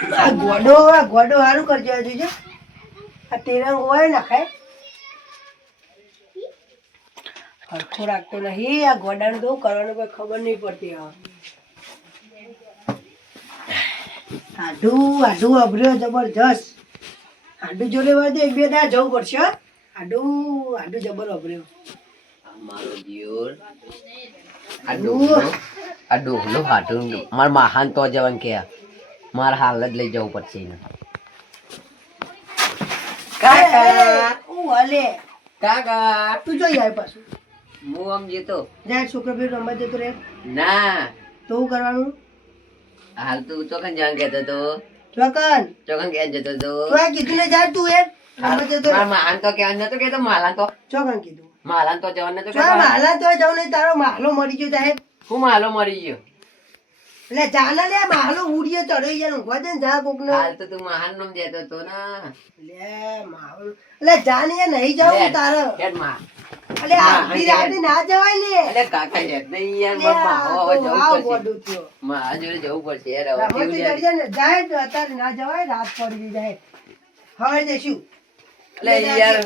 આ ગોડો આ ગોડો સારું કરજો જોજો. આ તિરંગ હોય નખાય હરખો રાખતો નહીં, આ ગોડાનું શું કરવાનું કોઈ ખબર નહીં પડતી હવે. આડું આડું અભર્યો જબરજસ્ત. આડું જોડે વાળે એક બે દા જવું પડશે આડું આડું જબર અભર્યો. મારો જીવન આડું આડું આ હાટું માર મહાન તો જવાનું કે મારે હાલ જ લઈ જવું પડશે એને. કાકા! ઓ અલે કાકા! તું જોઈ આય પાછું. હું આમ જતો. જાય છોકરો બી રમવા જતો રે ના. તો હું કરવાનું? હાલ તું ચોકન જવાન કહેતો તો. ચોકન? ચોકન ક્યાં જતો તો? તું આ કીધું ને જા તું એ રમવા જતો તો રહે મહાન તો કહેવાનું નતો કહેતો માલાન તો. ચોકન કીધું. માલાન તો જવાનું નતો કહેતો માલા તો જવું નહીં તારો માલો મરી ગયો સાહેબ હું માલો મરી ગયો. એટલે જાને લે માલો ઉડીએ ચડે યાર ઊંઘવા દે જા કોક ને હાલ તો તું મહાનનું જતો તો ના. લે માલો એટલે જાને યાર નહીં જાવ તારે. હેડ મા એટલે આખી રાતે ના જવાય લે એટલે કાકા હેડ નહીં યાર બાપા તો જવું પડશે. મા. જોડે જવું પડશે યાર હવે કેવું યાર? જાય. ને જાય તો અત્યારે ના જવાય રાત પડી જાય. હવે જઈશું. એટલે યાર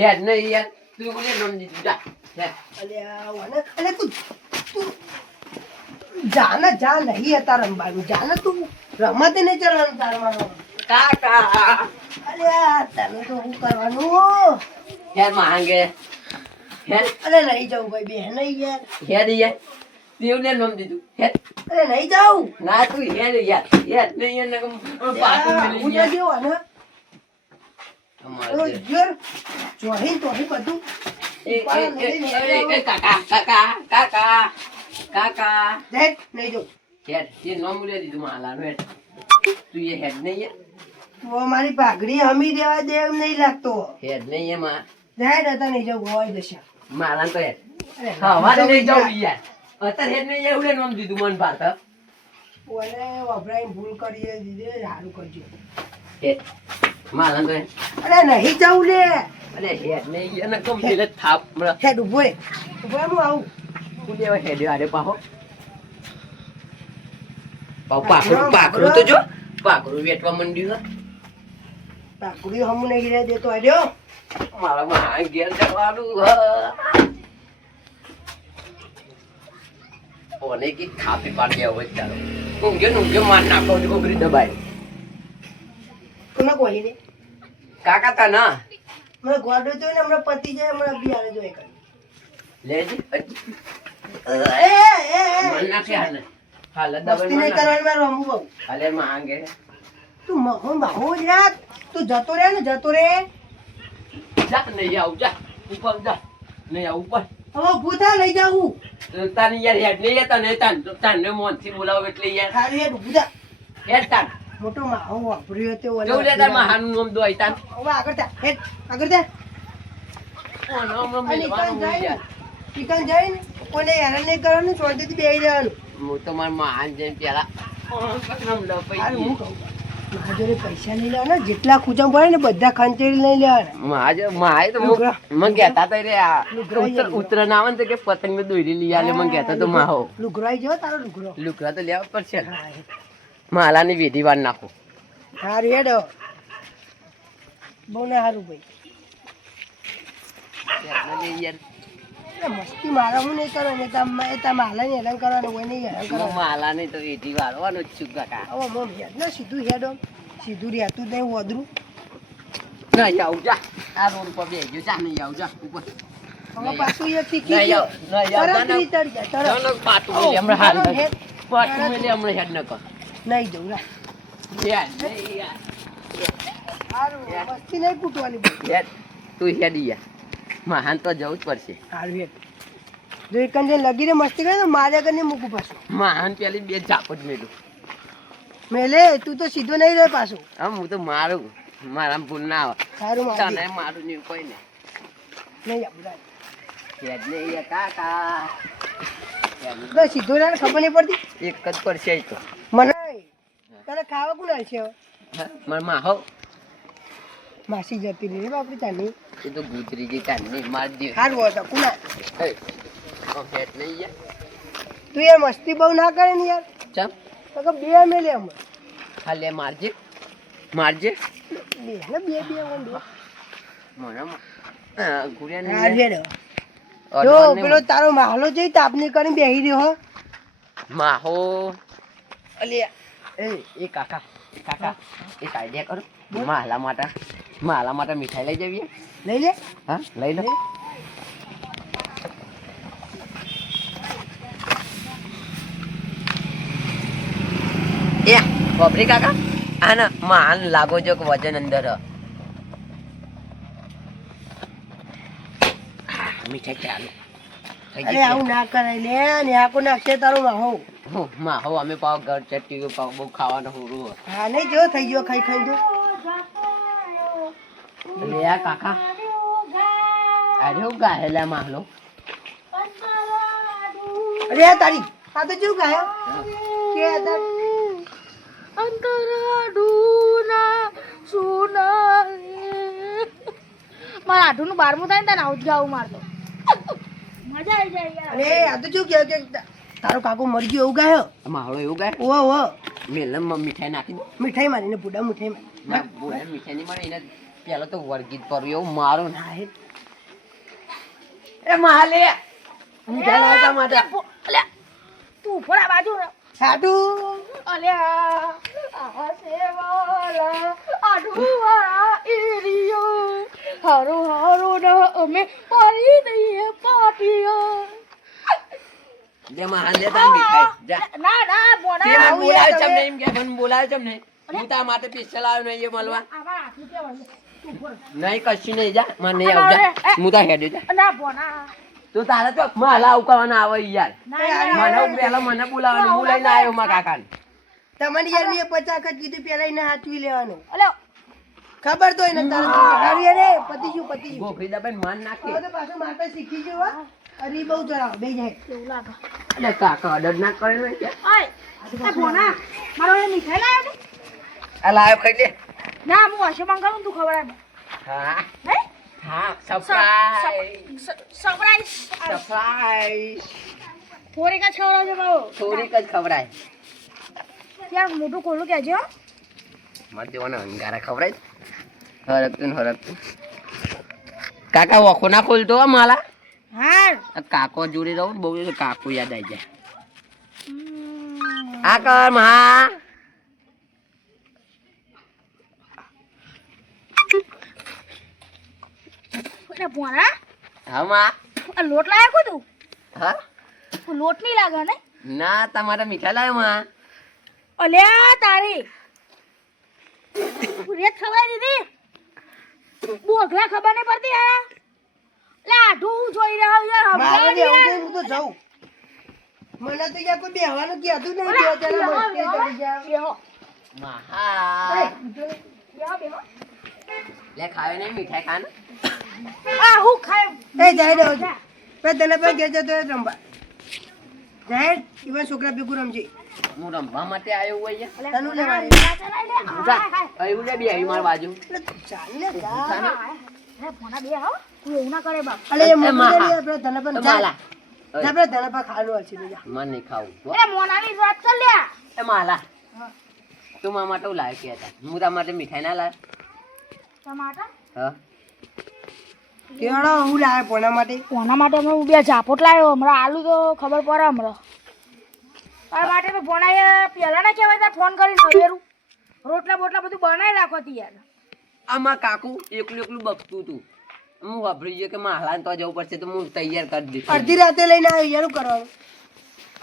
હેડ નહીં યાર. તું બોલે નોમ જા હેડ. અલ્યા વાને અલે તું તું. જાને જા નહીં હતા રમવાનું જાને તું રમત નહીં રમતા રમવાનું કાકા. અરે તને તો હું કરવાનું? હેડ માંગે હેડ અરે નહીં જવું ભાઈ બે નહીં યાર. હેડ યાર. દેવને નમ દીધું. હેડ અરે નહીં જાઉં. ના તું હેડ યાર. હેડ નહીં યાર નકમ પાછું હું ને. અમારે જે- જોર. ચોહી ચોહી બધું. એ કાકા કાકા કાકા. કાકા. જાય નહીં જવું હેડ તે નમ લે દીધું માલાનું હેડ. તું એ હેડ નહીં યાર. તું અમારી પાઘડી હમી દેવા દે એમ નહીં લાગતો. હેડ નહીં એમાં. જાય હતા નહીં જવું હોય દશા માલા તો હેડ. અરે હા મારે નહીં જા. જવું યાર. અત્યારે હેડ નહીં યાર ઉડે દીધું મન ભાત ઓલે વપરાઈને ભૂલ કરીએ દીધે સારું કરજો. હેડ. માલા તો હેડ. અરે નહીં જવું લે. અરે હેડ નહીં એને કમ પેલે થાપ હેડ ઊભો રે. ઊભો હું આવું. હું લેવા હેડ આરે પાહો. પાહો પાકડું પાકડું તો જો પાકડું વેટવા મંડ્યું હે. હમ નહીં રે દેતો આડ્યો મારા માં ઘેર જવાનું હે. ઓને કી ખાપી પાડી આવો ચાલો ઊંઘે ને ઊંઘે માર નાખો છો કોકરી દબાઈ કોને કોઈ રે કાકા તા ના મને ગોડો તો ને હમણાં પતિ જાય હમણાં બિયારે જોઈ કરી લેજી. નહીં બહુ તું મહો મહો યાર તું જતો રે ને જતો રે. જા નહીં આવ જા. ઉપર જા. નહીં આવ ઉપર. હવે થા લઈ જાઉં તાની યાર હેડ નહીં યાર તને તાન તાને મોનથી બોલાવો એટલે યાર. ખાલી હેડ થા. હેડ તાન. મોટો માહો વાપર્યો તે ઓલે જોઉં લે તાર મહાનું નામ દોય તાન? હવે આગળ થા હેડ આગળ થા. ઓનો જાય યાર. જઈને કોઈને હેરાન નહીં કરવાનું શાંતિથી બેસી રહેવાનું હું તો મારા મહાન જઈને મારા જોડે પૈસા નહીં લેવાના જેટલા ખૂચા પડે ને બધા ખંચેરી નહીં લેવાના માજે માય તો મને કહેતા તા રે આ લુગડા ઉત્તર યાર. ઉત્તરાયણ આવે ને કે પતંગ દોરી લઈ આલે મને કહેતા તો માહો લુગરાઈ જો તારો લુગરો લુકડા તો લેવા પડશે ને. હા હેડ. માલાની વિધિ વાર નાખો હારું હેડ બહુ ને સારું ભાઈ યાર મસ્તી મારા હું નહીં કરવાની તમે તમે હાલાને હેરાન કરવાનું હોય નહીં હેરાન હું હાલા નહીં તો વિધિ વાળવાનો જ છું કાકા. હવે મોમ હેડ ને સીધું હેડ આમ. સીધું રહેતું નહીં વધરું નહીં આવું જા. આ રોડ પર બેસજો જા નહીં આવ જા ઉપર. હવે પાછું એ શીખી ગયો આવ, નહીં આવ, તરત ના, ના. રીતર જાય, તરત. પાટું મેલી હમણાં હાલ હેડ. પાટું મેલી હમણાં હેડ ન કર નહીં જવું રા યાર, યાર. મસ્તી નહીં પૂટવાની ભાઈ તું હેડી યાર. મહાન તો જવું જ પડશે. જો એક જણ લગીને મસ્તી કરે તો મારે કરીને મૂકું પાછું. મહાન પેલી બે ઝાપટ મેલું. મેલે તું તો સીધો નહીં રહે પાછું. આમ હું તો મારું. મારા ભૂલ ના આવે. સારું તને મારી નહીં કોઈ ને નહીં યાર કાકા. તો સીધો રહે ખબર નહીં પડતી? એક જ પડશે તો. મને તને ખાવા કોણ છે હા, માહો. માસી જતી રહી. બાપડી તાની એ તો ગુજરી ગઈ કાનની માર દે. સારું હોય તો કુના. હેડ નહીં યાર તું યાર મસ્તી બહુ ના કરે ને યાર. ચમ? તો બે મેલે અમે. હા લે મારજે. મારજે. બે ને બે બે. મને હા, લે. રેડો. જો પેલો તારો માહલો જઈ તાપની કરીને બેહી રહ્યો માહો. અલે એ એ કાકા કાકા એક આઈડિયા કરો. માહલા માટે. માલા માટે મીઠાઈ લઈ જવી લઈ લે. હા લઈ લે. એ બબરી કાકા આના માન લાગો જો વજન અંદર. મીઠાઈ ચાલુ. અરે આવું ના કરાય. લે ને આકો નાખશે તારો માહો માહો અમે પાવ ઘર ચટકી પાવ બહુ ખાવાનું હોરું હા નહીં જો થઈ ગયો ખાઈ ખાઈ તો લે આ કાકા. અરે હું ગાહેલા માહલો અરે આ તારી આ તો શું ગાયો? કે આ સુના મારા આઠું બારમું થાય ને તને આવું જ ગાવું મારતો મજા આવી જાય અરે આ તો શું કહે કે તારો કાકો મરી ગયો એવું ગાયો? મારો એવું ગાય? ઓ ઓ મેલમ મીઠાઈ નાખી મીઠાઈ મારીને બુડા મીઠાઈ મારી ના મીઠાઈ નહીં એને પેલા તો વર્ગીત પર એવું મારો ના હે. એ માલે મીઠાઈ લાવતા માટે અલ્યા, અલ્યા, તું ઊભો રહે. બાજુ. સાટું અલ્યા, આ સેવાલા, આડુવાળા એરિયો, હારો હારો ના અમે પાડી દઈએ પાપીઓ જે માલ લે તાર મીઠાઈ જા. ના ના બોના બોલાવે છે ચમ. નહીં એમ કે મને બોલાવે ચમ નહીં હું માટે પિસ્તલ આવ્યો નહીં એ મળવા. આવા આટલું કેવાનું? તું. નહીં કશું નહીં જા મને નહીં આવ જા હું તાર હેડ્યો જા. ના બોના તું તારે તો માલા ઉકાવાના આવે યાર. મને પેલા મને બોલાવાનું હું લઈને આવ્યો મારા કાકાને. તમારી યાર મેં પચાસ વખત કીધું પેલા એને હાચવી લેવાનું. અલ્યા, ખબર તો એને તારે યાર એ પતી ગયું પતી ગયું ગોખરી દબાઈને માન નાખી. હવે તો પાછું માતા શીખી ગયો હો. અરે બહુ ચડાવો બે જાય. એવું લાગે. એટલે કાકા અડર ના કરે ને? ઓય, બોના, મારો એ મીઠાઈ લાવ્યો આ લાયો ખાઈ લે. ના હું હશે મંગાવું તું ખબર આપે હા. હે? હા સરપ્રાઈઝ સરપ્રાઈઝ સરપ્રાઈઝ થોડી કા છવડા છે બાબુ. થોડીક જ ખવડાય. ત્યાં મોટું ખોલું કહેજો. મારે દેવાના અંગારા ખવડાય. હરકતું હરકતું. કાકા ઓખો ના ખોલતો હો માલા? હા આ કાકો જોડે રહું બહુ કાકો યાદ આવી જાય. આ કર મા. એટલે ભોણા હા માં આ લોટ લાયા કો તું? હા? લોટ નહીં લાગે ને? ના તમારે મીઠા લાવ્યો માં. અલ્યા તારી. રેત ખવાય દીધી. બોગલા ખબર નહીં પડતી યાર. લે આઢું જોઈ રહ્યો યાર મારે હમણાં બી યાર. આવું તો હું તો જાઉં. મને તો યાર કોઈ બેહવાનું કહેતું નહીં અલા, તો અત્યારે મસ્તી કરી. બેહો, મહા બેહો, બેહો. લે ખાવે ને મીઠાઈ ખાને? આ હું ખાય એ જાય રહ્યો છે તને પણ કહેજો તો રમવા. જાય. ઈવા છોકરા ભેગું રમજી. હું રમવા માટે આવ્યો હોય છે. તનું લેવાની જા આવ્યું? લે બે આવી મારી બાજુ. ચાલ ને. તું એવું ના કરે બાપ. અલે આપણે પણ આપણે પણ ખાવાનું હશે મને નહીં ખાવું. એ મોનાની વાત કર લે એ માલા. તું મારા માટે હું લાવ્યો કે હતા. હું તારા માટે મીઠાઈ ના લાવ્યો. ટમાટા? હા. હું લાવે કોના માટે? કોના માટે હમણાં બે ઝાપોટ લાવ્યો. હમણાં આલુ તો ખબર પડે હમણાં. તારા માટે તો ભોણાએ પહેલા ના કહેવાય તાર ફોન કરીને નવેરું રોટલા બોટલા બધું બનાવી રાખો તી યાર આમાં કાકુ એકલું એકલું બકતું તું. હું વાપરી ગયો કે માહલા તો જવું પડશે તો હું તૈયાર કરી દઈશ. અડધી રાતે લઈને આવ્યો યાર કરવાનું?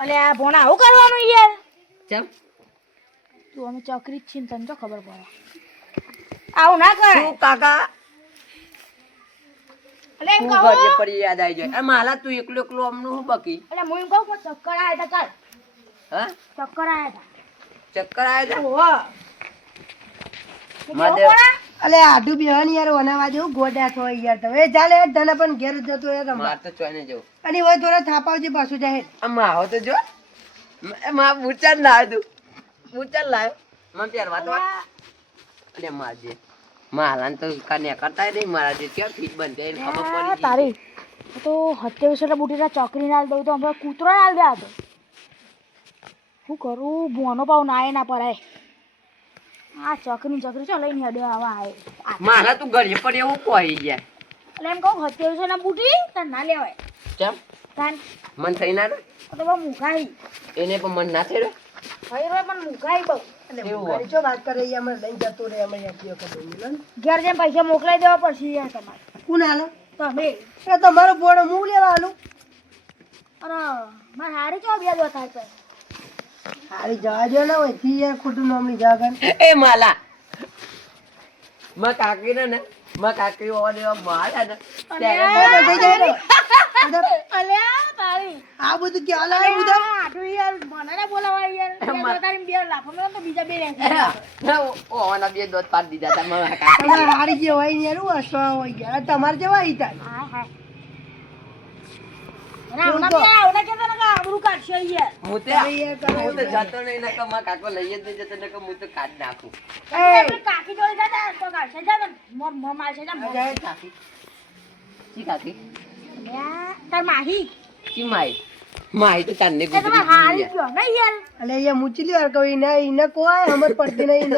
અલે આ ભોણા આવું કરવાનું યાર? ચમ? તું અમે ચકરી જ છીએ તને તો ખબર પડે. આવું ના કરાય તું કાકા? એમ તું ઘરે પડી યાદ આવી જાય? અરે માલા તું એકલો એકલો અમનું હું બકી? એટલે હું એમ કહું કે ચક્કર આવ્યા હતા હા? ચાલ ચક્કર તા. ચક્કર આયા તા? ઓહો મહાદેવ. અલે આડું બેહવાની યાર વનાવા જેવું ગોડા છો યાર તમે એ ચાલે ધને પણ ઘેર જતો એ તો માર તો ચોઈને જવું. અને હવે થોડા થાપાવજે પાછું જાય. આ માહો તો જો. એ બુચા ના દઉં બુચા બુચાર મમ પ્યાર વાત તો એટલે માજે માલાને તો કાને કરતા નહીં મારા જે ક્યાં ફીટ બંધ થાય ખબર પડી આ તારી. તો સત્યાવીસ એટલે બુટીના ચોકરી ના દઉં તો હમણાં કૂતરો ના દે આ શું કરું? ભોનો પાવ ના એ ના પરાય. આ ચકરી ચકરી ચો લઈને હેડ્યો આવા આવે મારા તું ઘરે પણ એવું કોઈ જાય એટલે એમ કહું હત્યાવી છે બુટી તાર ના લેવાય. ચમ? તાન. મન થઈ ના તો મુખાઈ એને પણ મન ના થઈ રે? ભાઈ પણ મુખાઈ બહુ એટલે એવું વાત કરે એ અમે લઈને જતો રહે અમે યાદ કરે મિલન ઘેર જેમ પૈસા મોકલાઈ દેવા પડશે યાર તમારે. કોણ હાલો તમે એ તમારો બોડો હું લેવા હાલું અરે મારે હારી ચો બે દો થાય છે. હારી જવા દો ને હોયથી યાર ખોટું નામની જાગન એ માલા. માં કાકી ને ને માં કાકી હોવા દેવા મારા ને. ત્યારે થઈ જાય ને. અલ્યા તારી આ બધું ક્યાં લાવે બધા? આટલું યાર મને ના બોલાવાય યાર. બે તારી બે લાફો મેલો તો બીજા બે રહેશે ઓવાના બે દોત પાડી દીધા તા મારા કાકી. તમારે હારી જે હોય ને એનું હસવા હોય ગયા. તમારે જવા ઈ હું હું. તો? જતો નહીં નકરમાં કાકો લઈ જ નહીં જતો નકર હું તો કાઢ નાખું. કાકી જોડે જતા તો કાઢશે જા મારશે જા કાકી. શી કાકી? અલ્યા, તાર માહી. તો ગયો ને યાર. અહીંયા મૂચી લ્યો ને કોઈ પડતી નહીં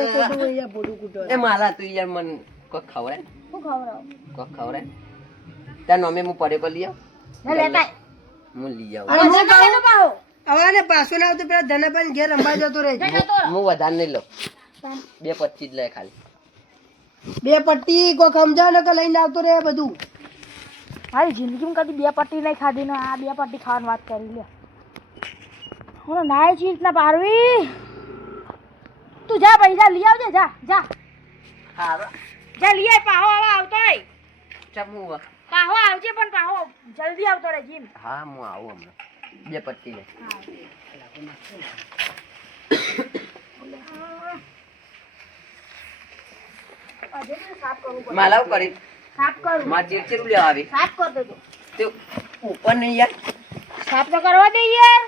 કૂટો એ તું યાર મન તાર નોમે હું પડે લઈ આવ લેતા હું લઈ આવું અને હું પાહો પાહો હવે ને પાછો ના આવતો પેલા ધનાભાઈ ઘેર રમવા જતો રહે. હું વધારે નહીં લઉં. બે પચીસ લે ખાલી. બે પટ્ટી કોઈ સમજાવ ને કે લઈને આવતો રહે બધું. મારી જિંદગીમાં કદી બે પટ્ટી નહીં ખાધી ને આ બે પટ્ટી ખાવાની વાત કરી લે. હું નાય ચીજ ના પારવી. તું જા ભાઈ જા લઈ આવજે જા જા. જા લઈ આવ પાહો આવા આવતો ચમ પાહો આવજે પણ પાહો જલ્દી આવતો રહે જીમ. હા હું આવું હમણાં. બે પટ્ટી લે હજુ તો સાફ કરવું પડે. માલા હું કરી. સાફ કરું. માર ચીરચીરું લેવા આવી. સાફ કર દેજો. તે ઉપર નહીં યાર. સાફ તો કરવા દે યાર.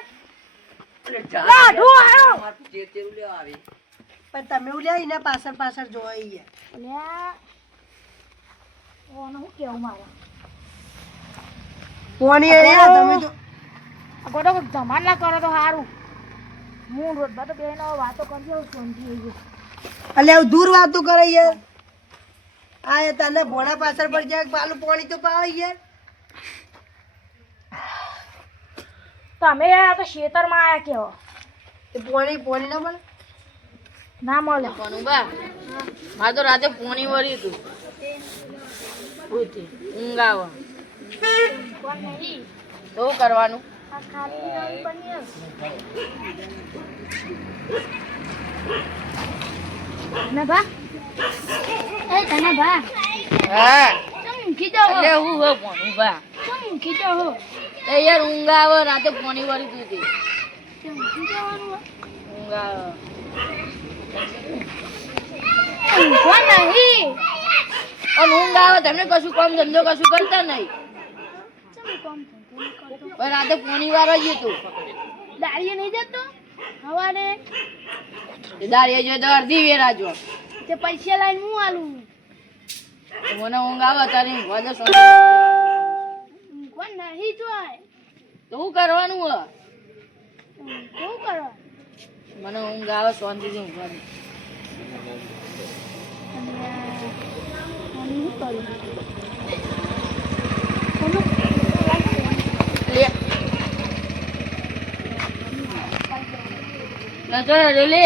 પણ તમે ઉલ્યા એના પાછળ પાછળ અલ્યા ઓને હું કેવું મારે? પોણી તમે તો આ ગોડો કોઈક ધમાલ ના કરે તો સારું હું રોજ તો બેનો વાતો કરજો સમજી ગયું એટલે આવું દૂર વાતો કરે યાર. આ તને ભોણા પાછળ પર જાય પાલું પોણી તો પાવે યાર તમે આ તો ખેતરમાં આયા કેવો? એ પોણી પોણી ના મળે? ના મળે. બા મારે તો રાતે પોણી વળી હતું. ભૂતી ઊંઘ તો કરવાનું? ના બા એ તને બા હા. ચમ મૂકી એટલે હું હો પોણી બા ચમ મૂકી જાઓ એ યાર ઊંઘ આવે રાતે પોણી વળી હતી. ચમ મૂકી જવાનું ઊંઘ આવે ઊંઘવા નહીં. અને ઊંઘ આવે તમને કશું કામ ધંધો કશું કરતા નહીં. પણ રાતે પોણી વાર જ હતું. નહીં જતો દાળીએ જો તો અડધી વેરા જો તે પૈસા લઈને હું આલું? મને ઊંઘ આવે તારી ઊંઘવા દે. ઊંઘવા નહીં જોય? તો શું કરવાનું હો શું કરો? મને ઊંઘ આવે શાંતિથી ઊંઘવા દે લે. તો લે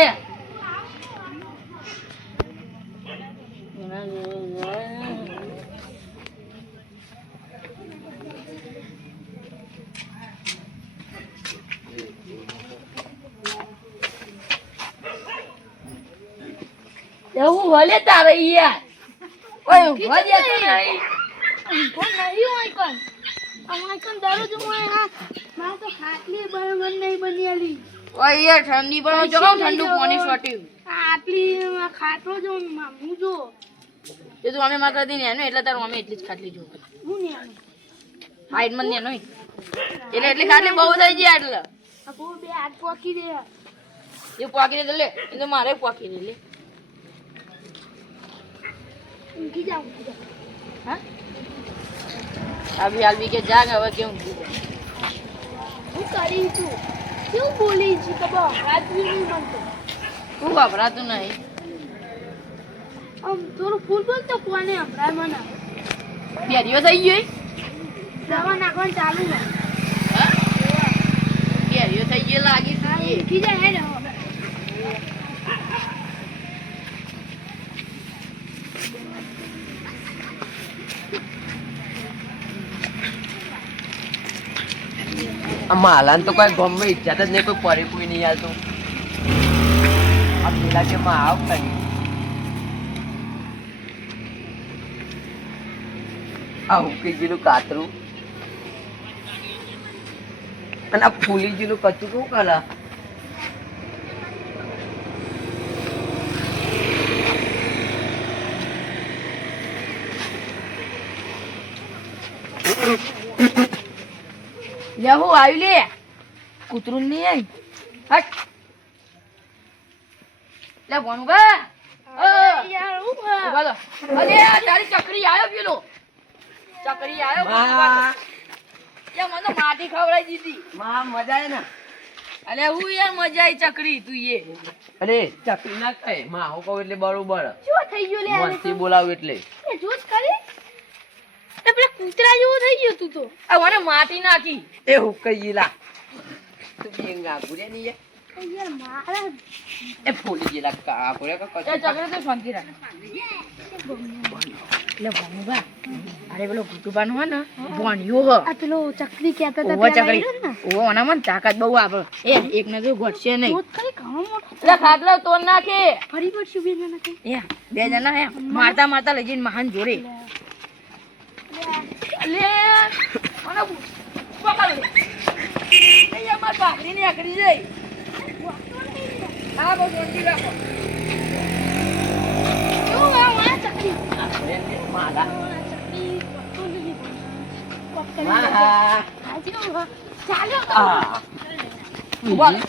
એવું તારે યાર ઓય દે તો નહીં કોણ નહીં હોય કણ અમારે કણ દરરોજ હોય હા મારે તો ખાટલી બરાબર નહીં બની આલી. ઓય યાર ઠંડી પણ જો ઠંડુ પાણી સોટ્યું આટલી ખાટલો જો મામું જો. એ તો અમે માં કરી નેનો એટલે તારું અમે એટલી જ ખાટલી જો હું ને આનું હાઈટમાં નેનો એટલે એટલી ખાટલી બહુ થઈ ગઈ એટલે બહુ બે હાથ પોકી દે. એ પોકી દે તો લે એટલે મારે પોકી દે લે. ઊંઘી ઊંઘી જાવ હા? આ બી હાલ બી કે જાગ હવે કેવું કીધું હું કરી છું. કેવું બોલી છું તો રાત્રિ નહીં બનતો તું ગભરાતું નહીં. આમ થોડું ફૂલ બોલ તો કોને હમણાં મને? બેરીઓ થઈ ગયો દવા નાખવાનું ચાલુ છે. બેરીઓ થઈ ગયો લાગી હા જાય હેડ હવે. આ માલાન તો કોઈ ગમે, ઈચ્છા જ નહીં, કોઈ પરી કોઈ નહીં હાલતું. આ પેલા કે માં આવ કરી આ હુકી ગયેલું કાતરું. અને આ ફૂલી ગયેલું કચું શું કરે લે હું આવી લે. કૂતરું નહીં આવી હટ. લે ભણું બા યાર હું હા. ઊભા. થો. અરે આ તારી ચકરી આવ્યો પેલો. ચકરી આવ્યો ભણું બા. માં યા મને માટી ખવડાવી દીધી. માં મજા ને? અરે હું યાર મજા આવી ચકરી તું એ. અરે ચકરી ના ખાય. માં હું કહું એટલે બરોબર. શું થઈ ગયું લે બોલાવું એટલે? એ જોત પેલા કૂતરા જેવો થઈ ગયો તું તો. આ મને માટી નાખી. એ હુકઈ લા તું બેંગા એ? એ યાર મારા. એ ફૂલી કા એ તો શાંતિ રાખ. અરે પેલો હે ને ભણ્યો હ. આ પેલો ચકરી કહેતા હતા ઓવો પેલા ચકરી આવ્યો ને? ઓવો ઓના મને તાકાત બહુ આપે. એ એક ને તો ઘટશે નહીં. જોત ખરી ઘણો મોટો. ખાટલો તો નાખે. ફરી એ બે જણા હે. મારતા મારતા લઈ જઈને મહાન જોડે. લે મને પકડ લે એ અમાર ભાખરી ને આકડી જાય હા બહુ જોરથી રાખો કેવું આમ આ ચકરી માલા આ ચકરી તો નથી કોક કરી હા નાખે. હા હાજી હો. ચાલ્યો તો. આ. ઊભા રહો.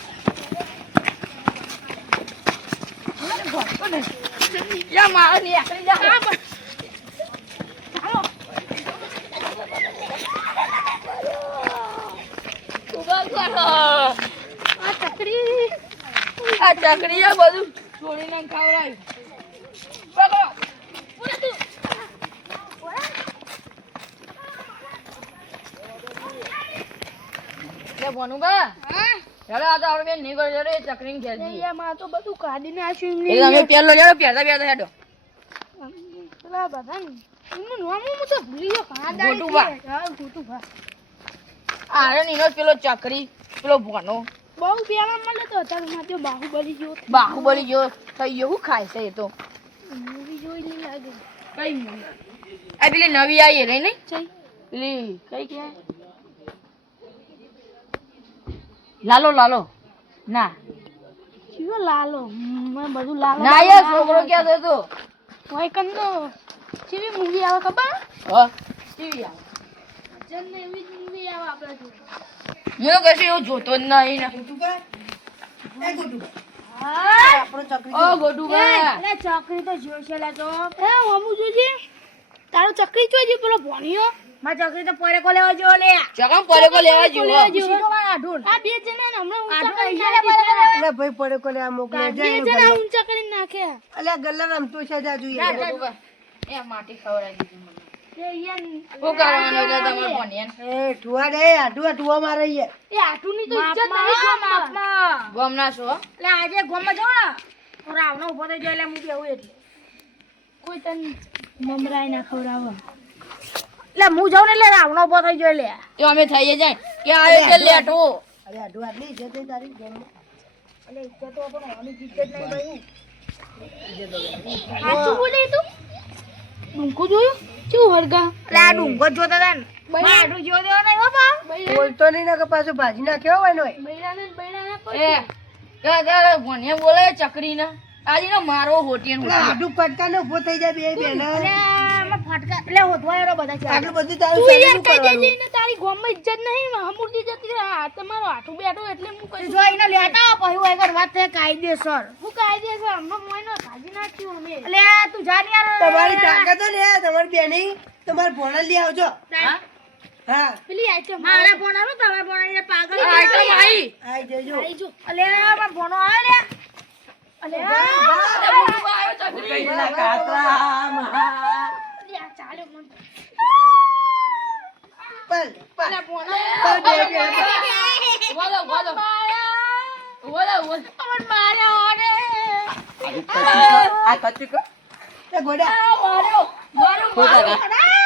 યા મારે ને આકડી જા ચાલો ઊભા કરો આ ચકરી આ ચકરી આ બધું છોડીને ખવડાવ્યું પકડો. લે ભણું હા? ચાલો આ તો આપણે બેન નીકળી જશે ચકરીને ઘેર જઈએ તો બધું કાઢી નાખ્યું એટલે અમે પહેલો જાડો પહેરતા પહેરતા હેડો. પેલા બધા ને એમનું નામ હું તો ભૂલી ગયો કાં ગોટુભા. ગોટુભા આરે નીનો પેલો ચકરી પેલો ભણો બહુ પેલા મળે તો અત્યારે માં તો બાહુબલી જો બાહુબલી જો થઈ ગયો ખાય છે એ તો. મૂવી જોઈ નહીં લાગે કઈ મૂવી? આ પેલી નવી આવી રહી નહીં પેલી કઈ કે લાલો લાલો. ના. કયો લાલો? મેં બધું લાલો ના યાર છોકરો ક્યાં હતો હોય કંદો. કેવી મૂવી આવે ખબર? હા કેવી આવે? જન એવી હું કશું એવું જોતો જ નહીં ચકરી તો જોશે તારો ચકરી જોજે પેલો ભણ્યો. માં ચકરી તો પરે લેવા જો લે. ચકમ પડે કો લેવા જેવો. આ બે જણા હમણાં ઊંચા કરી નાખે અલે ભાઈ પડે કોલે મોકલે. જાય એનો જણા ઊંચા કરી નાખે. અલે ગલ્લા રમતો છે જાજુ એ માટી ખવડાવી દીધી. શું કરવાનું છે તમારે ભણ્યા એ ઠુવા દે આઠુઆ ઠુવા મારે એ આટું ની તો ઇજ્જત નહીં માપમાં ગમના છો? એટલે આજે ગોમાં જાવ ને. તો રાવણો ઊભો થઈ જાય એટલે હું બેવું એટલે. કોઈ તન મમરાય ના ખવડાવો. એટલે હું જાઉં ને એટલે રાવણો ઊભો થઈ જાય લે. તો અમે થઈએ જાય. કે આવે કે લેટો અરે આઠું આટલી ઇજ્જત નહીં તારી ઘરમાં. એટલે ઇજ્જત તો પણ આની ઇજ્જત નહીં ભાઈ સાચું બોલે તું? ડુંકો જોયું? કેવું હરગા એટલે આ ડુંકો જોતા હતા ને. દેવો નહીં બોલતો નહીં ને કે પાછું ભાજી નાખ્યો હોય ને હોય. બૈરાને બૈરાને એ ત્યાં ત્યાં ભણ્યા બોલે ચકરી ના આજે ના મારો હોટેલ અલે પડતા ને ઊભો થઈ જાય બે બેન. ફટકા એટલે હોધવા એરો બધા છે આટલું બધું તારું તું યાર કઈ? દેજે ને તારી ગોમમાં ઇજ્જત નહીં હમુરતી જતી રહે. આ તમારો આઠું બેઠો એટલે હું કહી જો એને પછી હોય કર વાત થાય કાયદેસર. હું કાયદેસર? હમણાં મોયનો ભાજી નાખ્યું અમે એટલે તું જા ને યાર. તમારી તાકાત ને તમારી બેની. તમારે ભોણા લઈ આવજો. હા? પેલી આઈટમ મારા ભોણા નો તમારા ભોણા પાગલ આઈટમ આવી આઈ જજો. આઈ જો. અલે ભોણો આવે લે. અલે ઊભા, ઊભા. મન પલ પલ. બોલા. પલ બે બે બોલો. બોલો બોલો. બોલો આ કચ્ચું કો તે ગોડા. મારો મારો મારો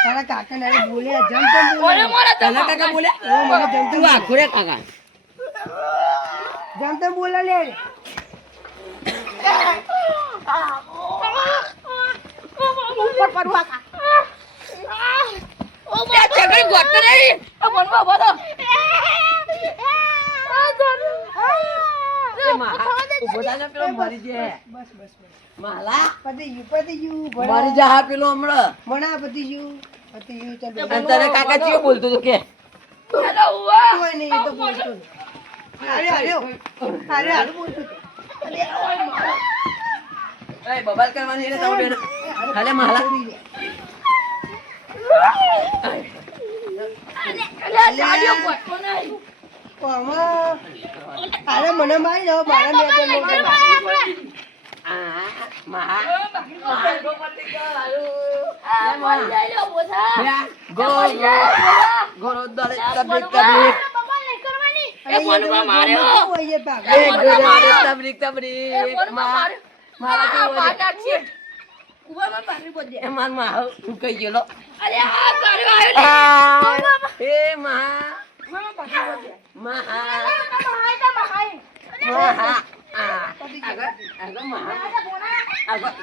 તારા કાકા નારે બોલ્યા જમ તેમ મારે બોલ્યા કાકા બોલ્યા ઓ મને જમ તું રે કાકા. જમ તેમ બોલા લે. ઉપર પડવા કા ચકડી ગોટ નહીં આ મનમાં બોલો એ મહા ઊભો થા ને પેલો મરી જાય. બસ બસ બસ માલા. પતિ યુ પતિ યુ મરી ભણા જા હા પેલો હમણાં. ભણા પતિ યુ પતિ યુ ચાલ અને તને કાકા ચિયો બોલતો તો કે? હેલો ઉવા. કોઈ નહીં એ તો બોલતો અરે અરે અરે અરે બોલતો એ બબાલ કરવાની અરે મને મારી દો મારા મેં તબરીક તબરીક મારા ઉવામાં પાણી બોલ એ માર મા હું કઈ ગયેલો અરે આ આવ્યો એ ઉવામાં પાણી બોલ દે મહાય તા મહાય મહા આગળ આગળ મહા આગળ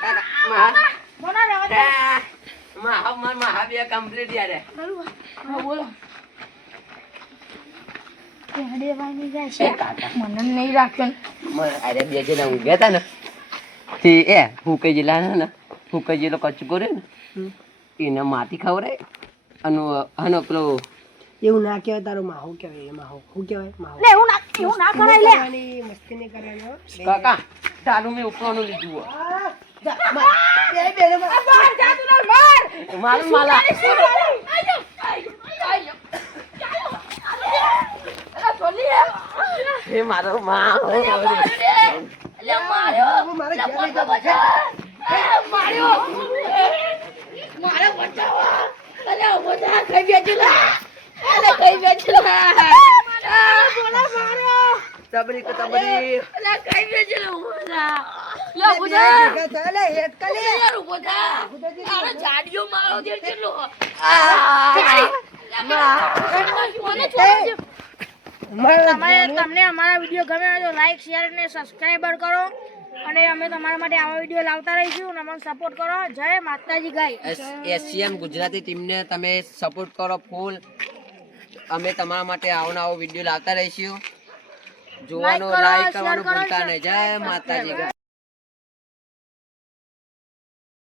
મહા બોલા રહેવા મહા માર મહા બે કમ્પ્લીટ યાર હા બોલો દેવાની જાય છે કાકા મને નહીં રાખ્યો અરે બે જણા ઊંઘ્યા હતા ને એ એ હુકઈ જિલ્લા ને હુકઈ જેલો કચ્ચું કર્યો ને એને માટી ખવડાય અને હનો પેલો એવું ના કહેવાય તારો માહો કહેવાય એ માહો શું કહેવાય માહો લે એવું ના એવું ના કરાય લે મસ્તી નહીં કરાય કાકા તારું મેં ઉપરનું લીધું માર મારું માલા મારો મા મારે. માર્યો મારે બચાવો કઈ કઈ બોલા કઈ લે અરે મારો દે ચલો તમને અમારા વીડિયો ગમે હોય તો લાઈક શેર અને સબસ્ક્રાઈબર કરો. અને અમે તમારા માટે આવા વીડિયો લાવતા રહીશું અને અમને સપોર્ટ કરો. જય માતાજી ગાય. એસસીએમ ગુજરાતી ટીમને તમે સપોર્ટ કરો ફૂલ અમે તમારા માટે આવો આવો વીડિયો લાવતા રહીશું. જોવાનું લાઈક કરવાનું ભૂલતા નહીં. જય માતાજી.